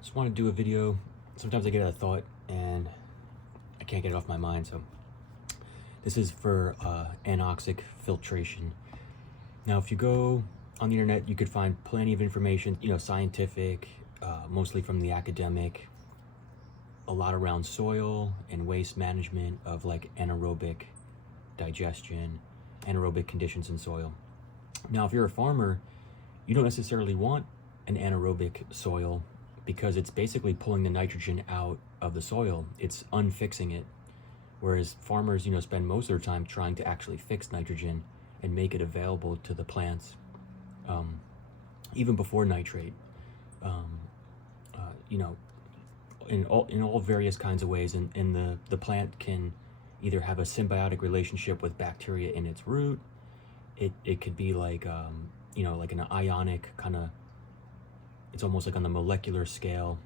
Just want to do a video. Sometimes I get a thought and I can't get it off my mind. So this is for anoxic filtration. Now, if you go on the internet, you could find plenty of information, scientific, mostly from the academic, a lot around soil and waste management of like anaerobic digestion, anaerobic conditions in soil. Now, if you're a farmer, you don't necessarily want an anaerobic soil because it's basically pulling the nitrogen out of the soil. It's unfixing it. Whereas farmers, spend most of their time trying to actually fix nitrogen and make it available to the plants, even before nitrate. In all various kinds of ways, and the plant can either have a symbiotic relationship with bacteria in its root. It could be like like an ionic kind of. It's almost like on the molecular scale.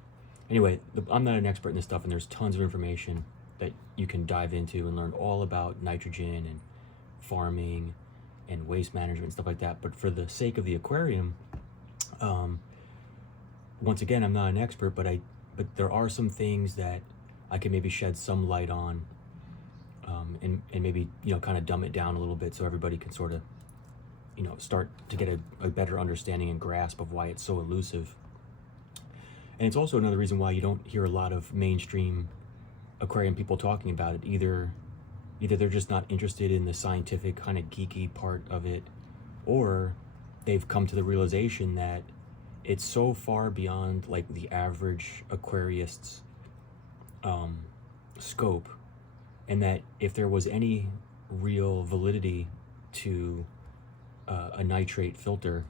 Anyway, I'm not an expert in this stuff, and there's tons of information that you can dive into and learn all about nitrogen and farming and waste management and stuff like that. But for the sake of the aquarium, once again, I'm not an expert, but there are some things that I can maybe shed some light on, and maybe kind of dumb it down a little bit so everybody can sort of start to get a better understanding and grasp of why it's so elusive. And it's also another reason why you don't hear a lot of mainstream aquarium people talking about it. Either they're just not interested in the scientific kind of geeky part of it, or they've come to the realization that it's so far beyond like the average aquarist's scope, and that if there was any real validity to a nitrate filter,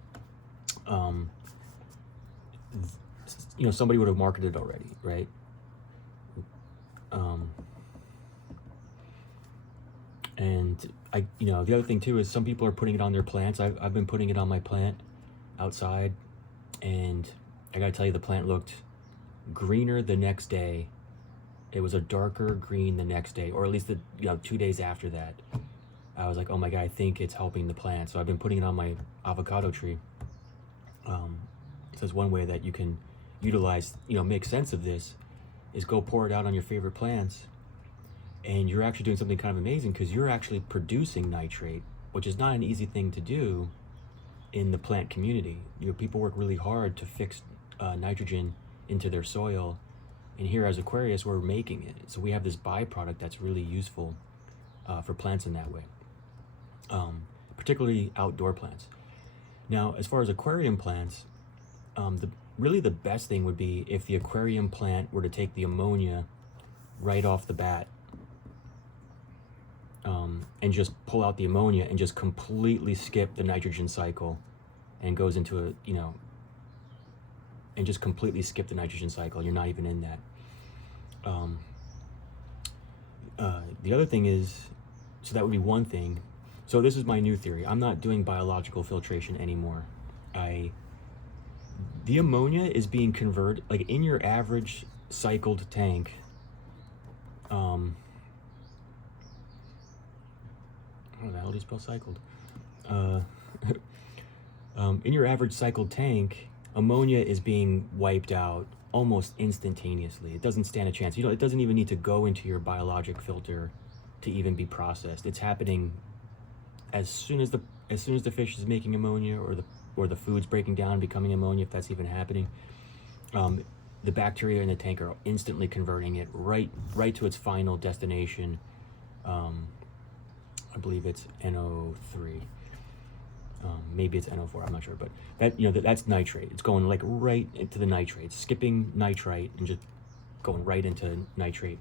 somebody would have marketed it already, right? And the other thing too is some people are putting it on their plants. I've been putting it on my plant outside, and I gotta tell you, the plant looked greener the next day. It was a darker green the next day, or at least 2 days after that. I was like, oh my God, I think it's helping the plant. So I've been putting it on my avocado tree. So it's one way that you can utilize, make sense of this, is go pour it out on your favorite plants. And you're actually doing something kind of amazing, because you're actually producing nitrate, which is not an easy thing to do in the plant community. People work really hard to fix nitrogen into their soil. And here as aquarists, we're making it. So we have this byproduct that's really useful for plants in that way. Particularly outdoor plants. Now, as far as aquarium plants, really the best thing would be if the aquarium plant were to take the ammonia right off the bat, and just pull out the ammonia and just completely skip the nitrogen cycle, and goes into and just completely skip the nitrogen cycle. You're not even in that. The other thing is, so that would be one thing. So this is my new theory. I'm not doing biological filtration anymore. The ammonia is being converted, like in your average cycled tank. How the hell do you spell cycled? In your average cycled tank, ammonia is being wiped out almost instantaneously. It doesn't stand a chance. It doesn't even need to go into your biologic filter to even be processed. It's happening as soon as the fish is making ammonia, or the food's breaking down, becoming ammonia, if that's even happening. The bacteria in the tank are instantly converting it right to its final destination. I believe it's NO3. Maybe it's NO4, I'm not sure, but that's nitrate. It's going like right into the nitrate, skipping nitrite and just going right into nitrate.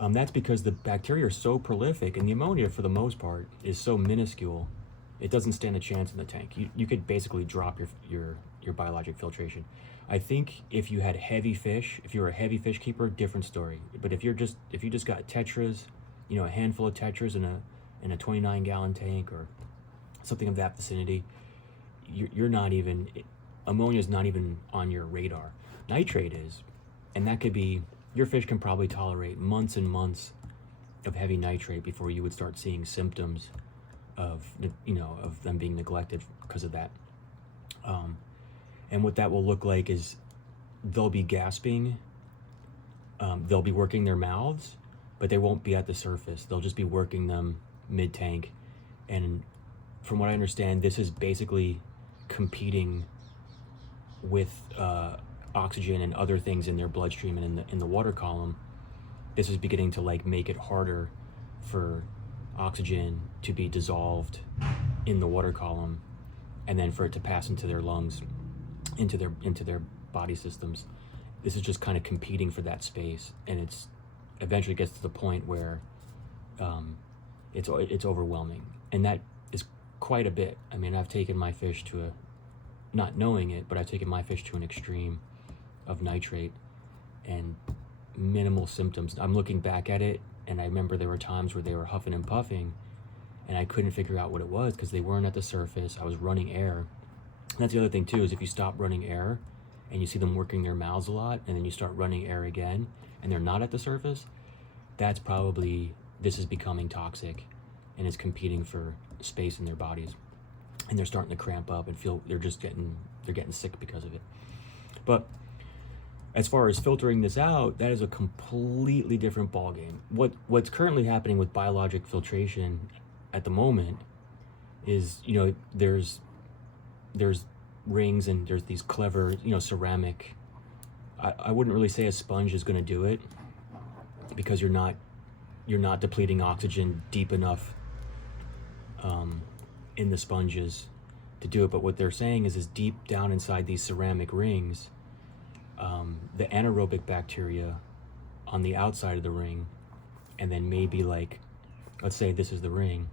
That's because the bacteria are so prolific, and the ammonia, for the most part, is so minuscule, it doesn't stand a chance in the tank. You could basically drop your biologic filtration. I think if you had heavy fish, if you're a heavy fish keeper, different story. But if you just got tetras, a handful of tetras in a 29-gallon tank or something of that vicinity, you're not even, ammonia is not even on your radar. Nitrate is, and that could be, your fish can probably tolerate months and months of heavy nitrate before you would start seeing symptoms of them being neglected because of that. And what that will look like is they'll be gasping, they'll be working their mouths, but they won't be at the surface. They'll just be working them mid-tank. And from what I understand, this is basically competing with oxygen and other things in their bloodstream and in the water column. This is beginning to like make it harder for oxygen to be dissolved in the water column, and then for it to pass into their lungs, into their body systems. This is just kind of competing for that space, and it's eventually gets to the point where it's overwhelming, and that is quite a bit. I mean, I've taken my fish to a, not knowing it, but I've taken my fish to an extreme of nitrate and minimal symptoms. I'm looking back at it, and I remember there were times where they were huffing and puffing, and I couldn't figure out what it was because they weren't at the surface. I was running air. And that's the other thing too, is if you stop running air and you see them working their mouths a lot, and then you start running air again and they're not at the surface, that's probably, this is becoming toxic and is competing for space in their bodies, and they're starting to cramp up and feel they're getting sick because of it. But as far as filtering this out, that is a completely different ballgame. What's currently happening with biologic filtration at the moment is, you know, there's rings and there's these clever, you know, ceramic. I wouldn't really say a sponge is going to do it, because you're not depleting oxygen deep enough in the sponges to do it. But what they're saying is deep down inside these ceramic rings, the anaerobic bacteria on the outside of the ring, and then maybe like, let's say this is the ring,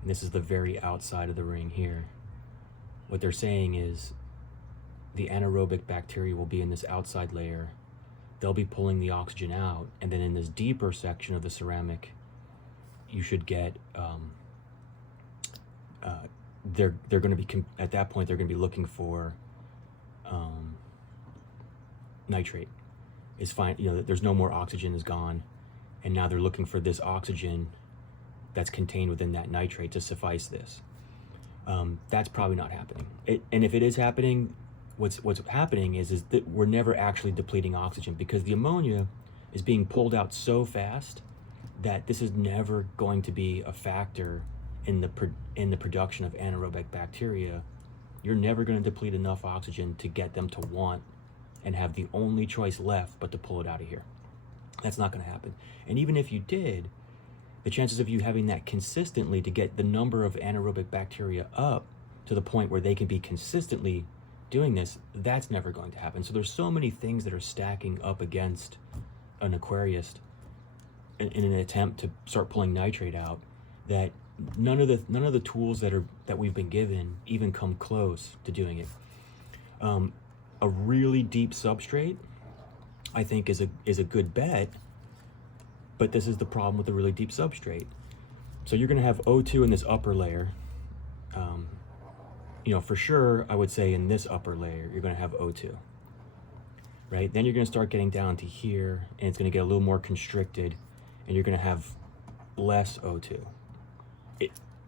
and this is the very outside of the ring here. What they're saying is the anaerobic bacteria will be in this outside layer. They'll be pulling the oxygen out, and then in this deeper section of the ceramic, you should get, they're going to be, at that point, they're going to be looking for nitrate. Is fine, you know, there's no more oxygen is gone, and now they're looking for this oxygen that's contained within that nitrate to suffice this. That's probably not happening. And if it is happening, what's happening is that we're never actually depleting oxygen, because the ammonia is being pulled out so fast that this is never going to be a factor in the production of anaerobic bacteria. You're never going to deplete enough oxygen to get them to want and have the only choice left but to pull it out of here. That's not going to happen. And even if you did, the chances of you having that consistently to get the number of anaerobic bacteria up to the point where they can be consistently doing this, that's never going to happen. So there's so many things that are stacking up against an aquarist in an attempt to start pulling nitrate out, that none of the tools that we've been given even come close to doing it. A really deep substrate, I think, is a good bet, but this is the problem with a really deep substrate. So you're going to have O2 in this upper layer. You know, for sure, I would say in this upper layer, you're going to have O2, right? Then you're going to start getting down to here, and it's going to get a little more constricted, and you're going to have less O2.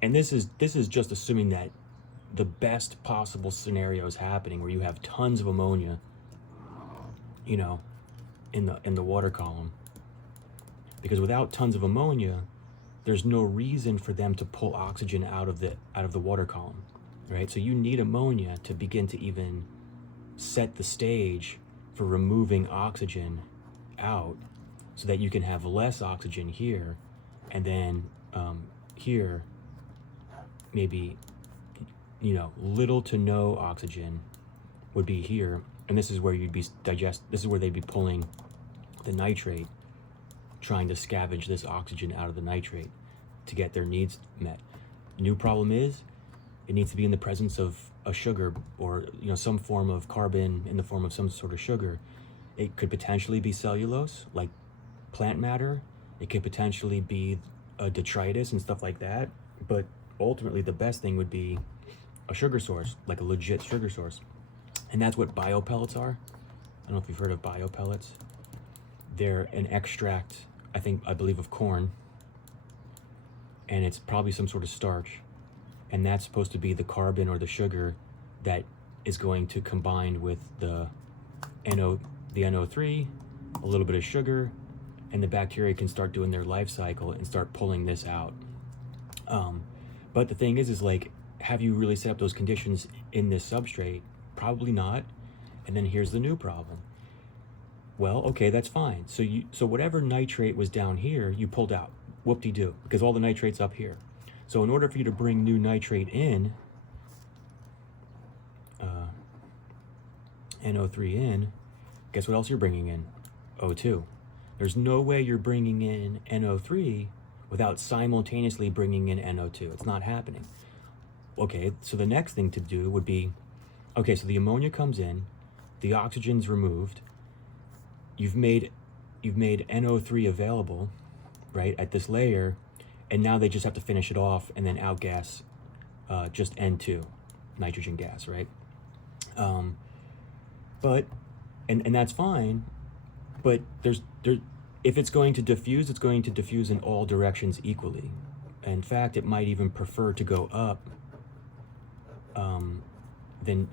And this is just assuming that the best possible scenario is happening, where you have tons of ammonia, you know, in the water column. Because without tons of ammonia, there's no reason for them to pull oxygen out of the water column, right? So you need ammonia to begin to even set the stage for removing oxygen out, so that you can have less oxygen here, and then here, maybe, you know, little to no oxygen would be here, and this is where you'd be this is where they'd be pulling the nitrate, trying to scavenge this oxygen out of the nitrate to get their needs met. New problem is, it needs to be in the presence of a sugar, or, you know, some form of carbon in the form of some sort of sugar. It could potentially be cellulose, like plant matter. It could potentially be a detritus and stuff like that. But ultimately, the best thing would be a sugar source, like a legit sugar source. And that's what biopellets are. I don't know if you've heard of biopellets. They're an extract, I believe, of corn, and it's probably some sort of starch, and that's supposed to be the carbon or the sugar that is going to combine with the the NO3, a little bit of sugar, and the bacteria can start doing their life cycle and start pulling this out. But the thing is like, have you really set up those conditions in this substrate? Probably not. And then here's the new problem. Well, okay, that's fine. So whatever nitrate was down here, you pulled out. Whoop-de-doo, because all the nitrate's up here. So in order for you to bring new nitrate in, NO3 in, guess what else you're bringing in? O2. There's no way you're bringing in NO3 without simultaneously bringing in NO2. It's not happening. Okay, so the next thing to do would be, okay, so the ammonia comes in, the oxygen's removed, you've made NO3 available, right, at this layer, and now they just have to finish it off and then outgas just N2, nitrogen gas, right? But that's fine, but if it's going to diffuse, it's going to diffuse in all directions equally. In fact, it might even prefer to go up. Then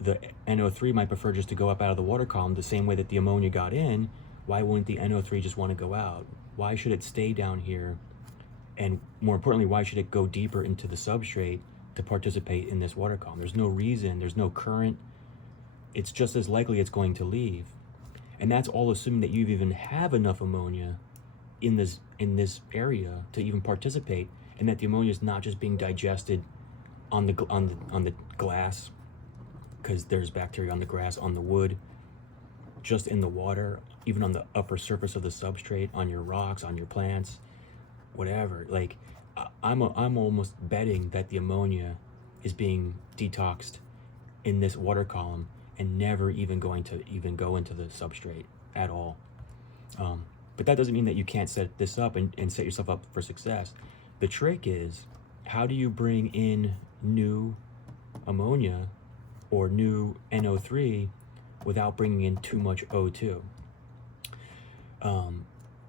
the NO3 might prefer just to go up out of the water column the same way that the ammonia got in. Why wouldn't the NO3 just want to go out? Why should it stay down here? And more importantly, why should it go deeper into the substrate to participate in this water column? There's no reason, there's no current. It's just as likely it's going to leave. And that's all assuming that you even have enough ammonia in this area to even participate, and that the ammonia is not just being digested on the glass, because there's bacteria on the grass, on the wood, just in the water, even on the upper surface of the substrate, on your rocks, on your plants, whatever. Like, I'm almost betting that the ammonia is being detoxed in this water column and never even going to go into the substrate at all. But that doesn't mean that you can't set this up and set yourself up for success. The trick is, how do you bring in new ammonia or new NO3 without bringing in too much O2?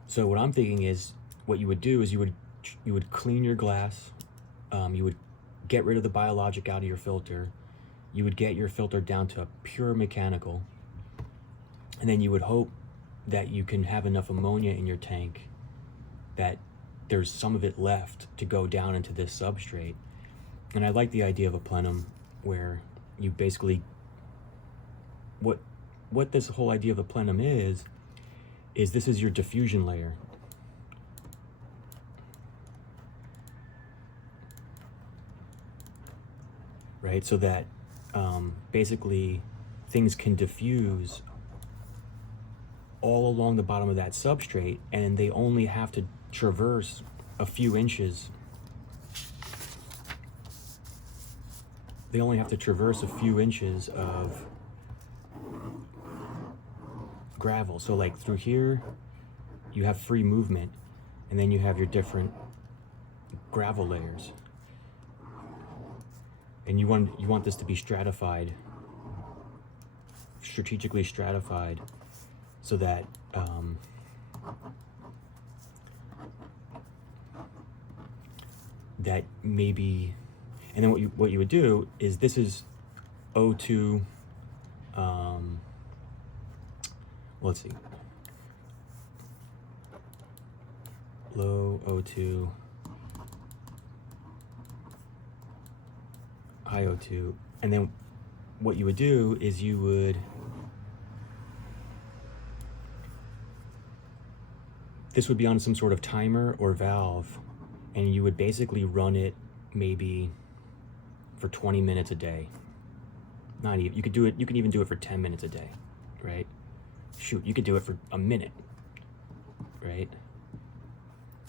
So what I'm thinking is, what you would do is you would clean your glass, you would get rid of the biologic out of your filter, you would get your filter down to a pure mechanical, and then you would hope that you can have enough ammonia in your tank that there's some of it left to go down into this substrate. And I like the idea of a plenum, where you basically, what this whole idea of a plenum is this is your diffusion layer. Right, so that basically things can diffuse all along the bottom of that substrate, and they only have to traverse a few inches. They only have to traverse a few inches of gravel. So like through here, you have free movement, and then you have your different gravel layers. And you want this to be stratified, strategically stratified, so that that maybe, and then what you would do is, this is O2. Let's see, low O2, high O2, and then what you would do is this would be on some sort of timer or valve, and you would basically run it maybe for 20 minutes a day. Not even, you can even do it for 10 minutes a day, right? Shoot, you could do it for a minute, right?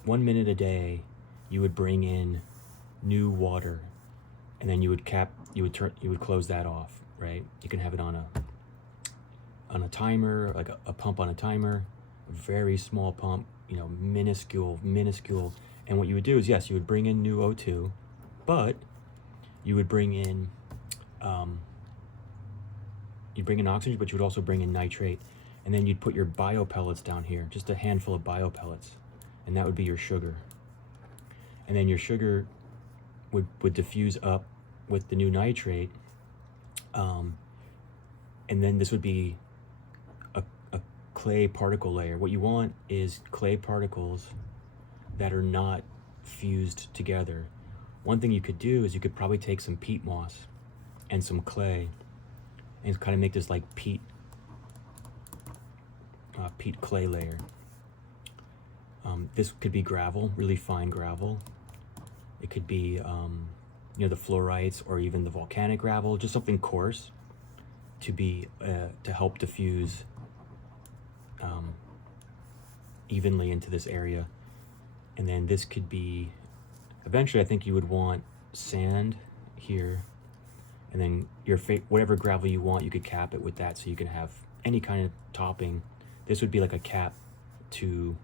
1 minute a day, you would bring in new water, and then you would close that off, right? You can have it on a timer, like a pump on a timer, a very small pump, minuscule. And what you would do is, yes, you would bring in new O2, but you would bring in oxygen, but you would also bring in nitrate, and then you'd put your bio pellets down here, just a handful of bio pellets, and that would be your sugar. And then your sugar would diffuse up with the new nitrate, and then this would be clay particle layer. What you want is clay particles that are not fused together. One thing you could do is you could probably take some peat moss and some clay and kind of make this like peat clay layer. This could be gravel, really fine gravel. It could be you know, the fluorites or even the volcanic gravel, just something coarse to be to help diffuse evenly into this area. And then this could be, eventually I think you would want sand here, and then your whatever gravel you want, you could cap it with that so you can have any kind of topping. This would be like a cap to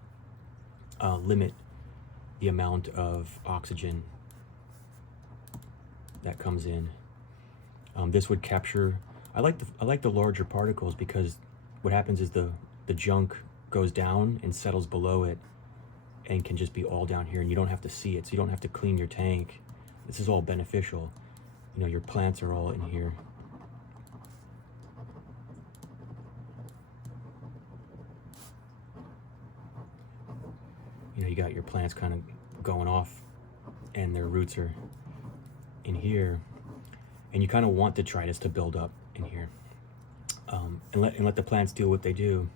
limit the amount of oxygen that comes in. This would capture, I like the larger particles, because what happens is the junk goes down and settles below it and can just be all down here, and you don't have to see it, so you don't have to clean your tank. This is all beneficial. You know, your plants are all in here. You know, you got your plants kind of going off and their roots are in here, and you kind of want detritus to build up in here, and let the plants do what they do.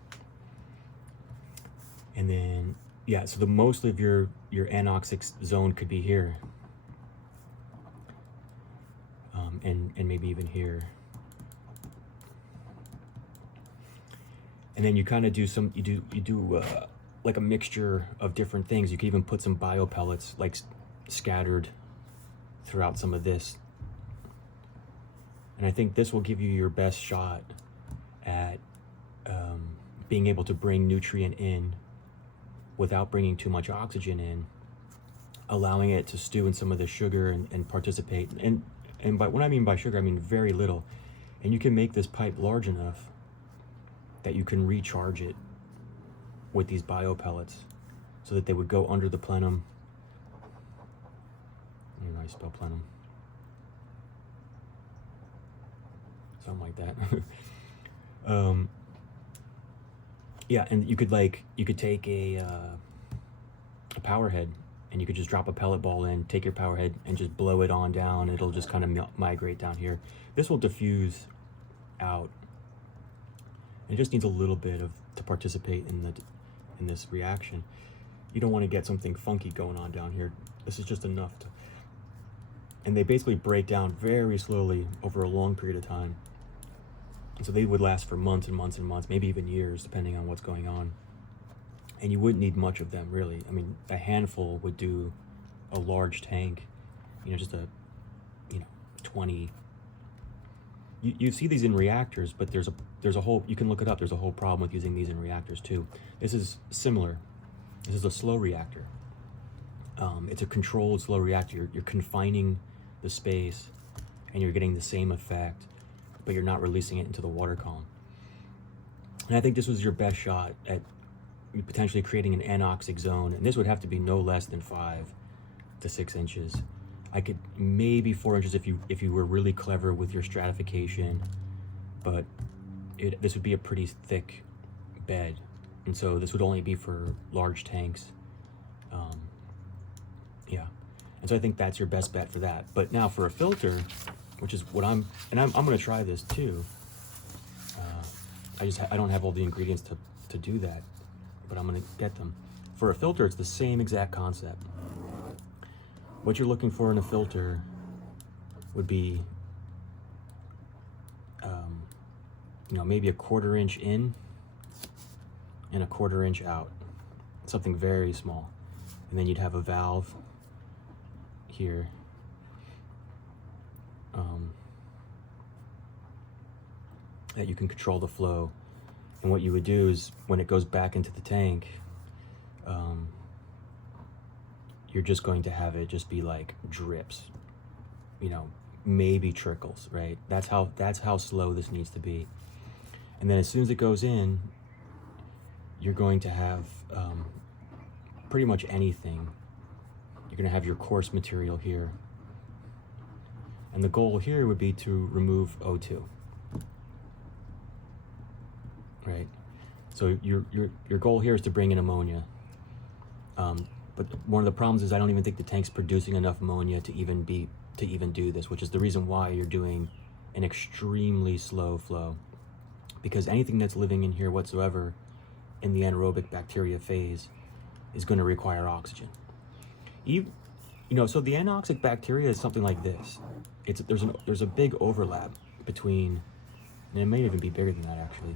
And then, yeah, so the most of your anoxic zone could be here, and maybe even here. And then you kind of do some, you do like a mixture of different things. You could even put some bio pellets like scattered throughout some of this. And I think this will give you your best shot at being able to bring nutrient in without bringing too much oxygen in, allowing it to stew in some of the sugar and participate. And by what I mean by sugar, I mean very little. And you can make this pipe large enough that you can recharge it with these bio pellets so that they would go under the plenum. I don't know how you spell plenum. Something like that. Yeah, and you could take a power head, and you could just drop a pellet ball in, take your power head and just blow it on down. It'll just kind of migrate down here. This will diffuse out. It just needs a little bit to participate in this reaction. You don't want to get something funky going on down here. This is just enough to, and they basically break down very slowly over a long period of time. And so they would last for months and months and months, maybe even years, depending on what's going on. And you wouldn't need much of them, really. I mean, a handful would do a large tank, you know, just a, 20. You see these in reactors, but there's a whole, you can look it up, there's a whole problem with using these in reactors too. This is similar. This is a slow reactor. It's a controlled slow reactor. You're confining the space and you're getting the same effect, but you're not releasing it into the water column. And I think this was your best shot at potentially creating an anoxic zone, and this would have to be no less than 5 to 6 inches. I could maybe 4 inches if you were really clever with your stratification, but this would be a pretty thick bed, and so this would only be for large tanks. Yeah, and so I think that's your best bet for that. But now for a filter, which is what I'm going to try this too. I don't have all the ingredients to do that, but I'm going to get them. For a filter, it's the same exact concept. What you're looking for in a filter would be, maybe a 1/4 inch in and a 1/4 inch out, something very small. And then you'd have a valve here. That you can control the flow. And what you would do is when it goes back into the tank, you're just going to have it just be like drips, maybe trickles, right? That's how slow this needs to be. And then as soon as it goes in, you're going to have pretty much anything. You're going to have your coarse material here. And the goal here would be to remove O2. Right? So your goal here is to bring in ammonia. But one of the problems is I don't even think the tank's producing enough ammonia to even do this, which is the reason why you're doing an extremely slow flow. Because anything that's living in here whatsoever in the anaerobic bacteria phase is going to require oxygen. So the anoxic bacteria is something like this. There's a big overlap between, and it may even be bigger than that actually.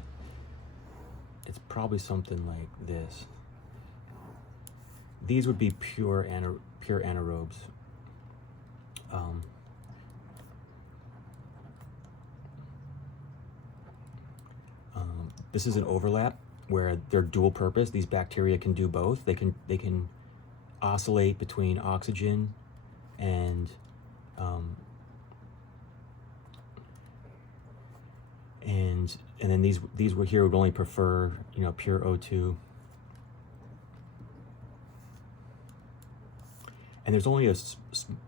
It's probably something like this. These would be pure anaerobes. This is an overlap where they're dual purpose. These bacteria can do both. They can oscillate between oxygen and and then these were here would only prefer pure O2. And there's only a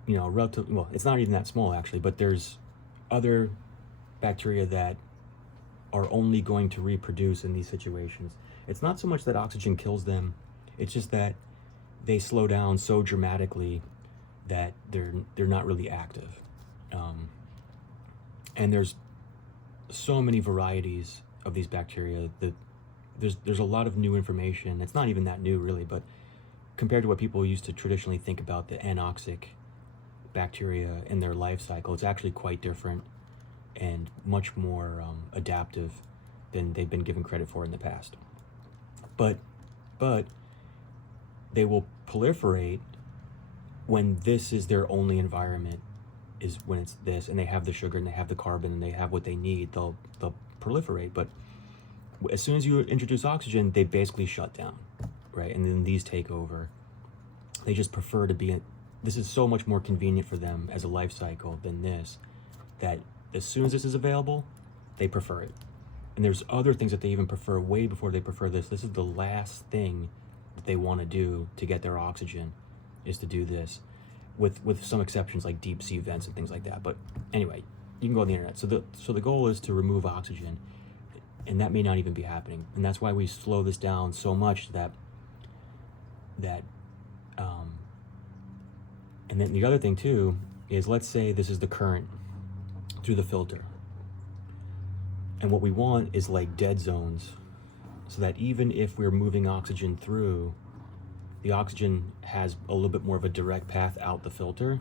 relative, well, it's not even that small actually, but there's other bacteria that are only going to reproduce in these situations. It's not so much that oxygen kills them, it's just that they slow down so dramatically that they're not really active. And there's so many varieties of these bacteria that there's a lot of new information. It's not even that new really, but compared to what people used to traditionally think about the anoxic bacteria in their life cycle, it's actually quite different and much more adaptive than they've been given credit for in the past. But they will proliferate when this is their only environment, is when it's this, and they have the sugar and they have the carbon and they have what they need, they'll proliferate. But as soon as you introduce oxygen, they basically shut down, right? And then these take over. They just prefer to be this is so much more convenient for them as a life cycle than this, that as soon as this is available, they prefer it. And there's other things that they even prefer way before they prefer this. This is the last thing that they want to do to get their oxygen, is to do this, with some exceptions like deep sea vents and things like that. But anyway, you can go on the internet. So the goal is to remove oxygen, and that may not even be happening. And that's why we slow this down so much that and then the other thing too is, let's say this is the current through the filter. And what we want is like dead zones, so that even if we're moving oxygen through, the oxygen has a little bit more of a direct path out the filter.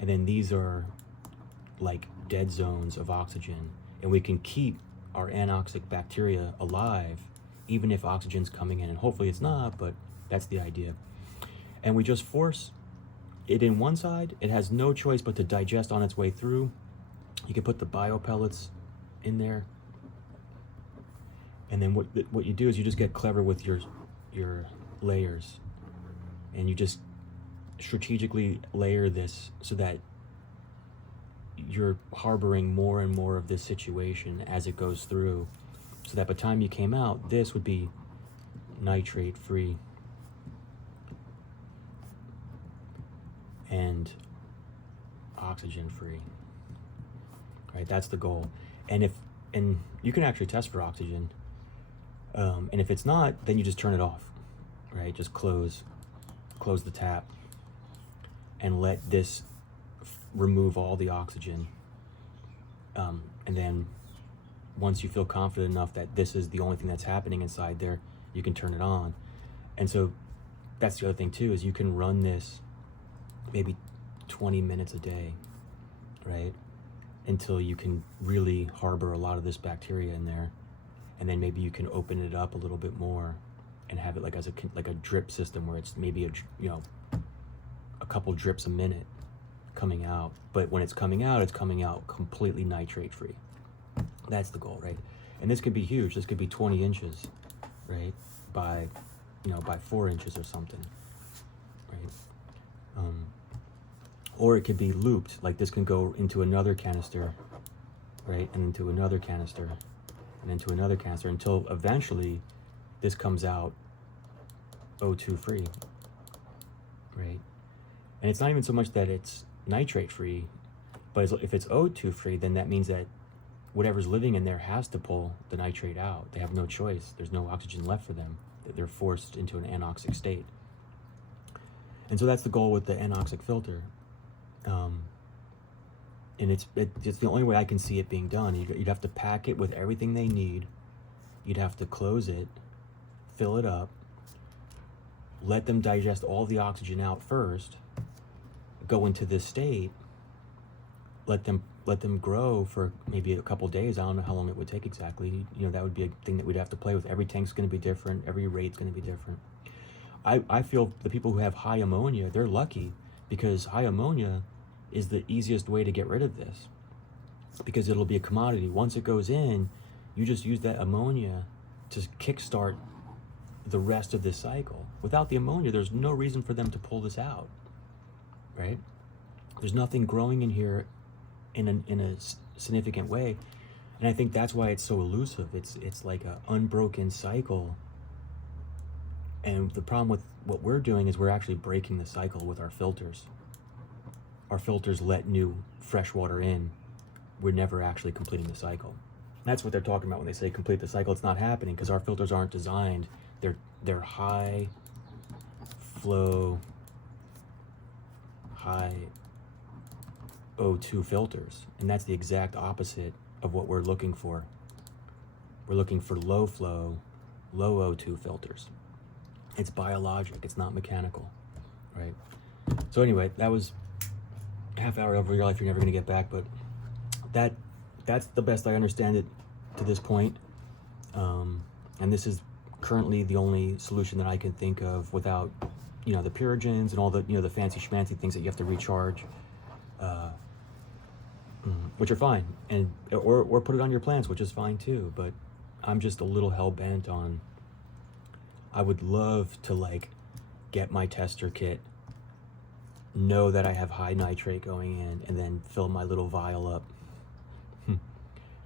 And then these are like dead zones of oxygen. And we can keep our anoxic bacteria alive, even if oxygen's coming in. And hopefully it's not, but that's the idea. And we just force it in one side. It has no choice but to digest on its way through. You can put the biopellets in there. And then what you do is you just get clever with your layers, and you just strategically layer this so that you're harboring more and more of this situation as it goes through, so that by the time you came out, this would be nitrate free and oxygen free, right? That's the goal. And you can actually test for oxygen, and if it's not, then you just turn it off, right? Just close the tap and let this remove all the oxygen, and then once you feel confident enough that this is the only thing that's happening inside there, you can turn it on. And so that's the other thing too, is you can run this maybe 20 minutes a day, right, until you can really harbor a lot of this bacteria in there. And then maybe you can open it up a little bit more and have it like as a drip system, where it's maybe a couple drips a minute coming out. But when it's coming out completely nitrate free. That's the goal, right? And this could be huge. This could be 20 inches, right, by 4 inches or something, right? Or it could be looped, like this can go into another canister, right, and into another canister, and into another canister, until eventually this comes out O2 free, right? And it's not even so much that it's nitrate free, but if it's O2 free, then that means that whatever's living in there has to pull the nitrate out. They have no choice. There's no oxygen left for them. They're forced into an anoxic state. And so that's the goal with the anoxic filter. And it's the only way I can see it being done. You'd have to pack it with everything they need. You'd have to close it, fill it up, let them digest all the oxygen out first, go into this state, let them grow for maybe a couple days. I don't know how long it would take exactly. You know, that would be a thing that we'd have to play with. Every tank's going to be different. Every rate's going to be different. I feel the people who have high ammonia, they're lucky, because high ammonia is the easiest way to get rid of this, because it'll be a commodity. Once it goes in, you just use that ammonia to kickstart the rest of this cycle. Without the ammonia, there's no reason for them to pull this out, right? There's nothing growing in here in a significant way. And I think that's why it's so elusive. It's like an unbroken cycle. And the problem with what we're doing is we're actually breaking the cycle with our filters. Our filters let new fresh water in. We're never actually completing the cycle. That's what they're talking about when they say complete the cycle. It's not happening because our filters aren't designed. They're high flow, high O2 filters. And that's the exact opposite of what we're looking for. We're looking for low flow, low O2 filters. It's biologic, it's not mechanical, right? So anyway, that was a half hour over your life you're never gonna get back, but that's the best I understand it to this point. And this is currently the only solution that I can think of without, you know, the purigens and all the, you know, the fancy schmancy things that you have to recharge, which are fine, and or put it on your plants, which is fine too. But I'm just a little hell-bent on, I would love to like get my tester kit, know that I have high nitrate going in, and then fill my little vial up,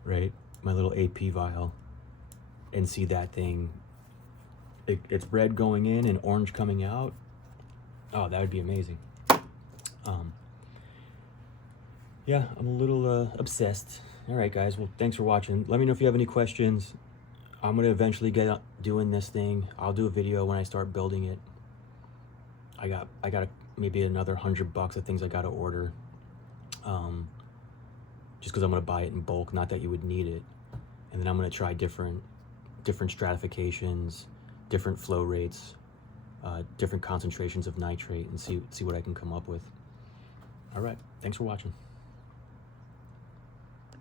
right? My little AP vial, and see that thing, it's red going in and orange coming out. Oh, that would be amazing. Yeah, I'm a little obsessed. All right, guys. Well, thanks for watching. Let me know if you have any questions. I'm going to eventually get doing this thing. I'll do a video when I start building it. I got maybe another $100 of things I got to order. Just because I'm going to buy it in bulk, not that you would need it. And then I'm going to try different stratifications, different flow rates, different concentrations of nitrate, and see what I can come up with. All right. Thanks for watching.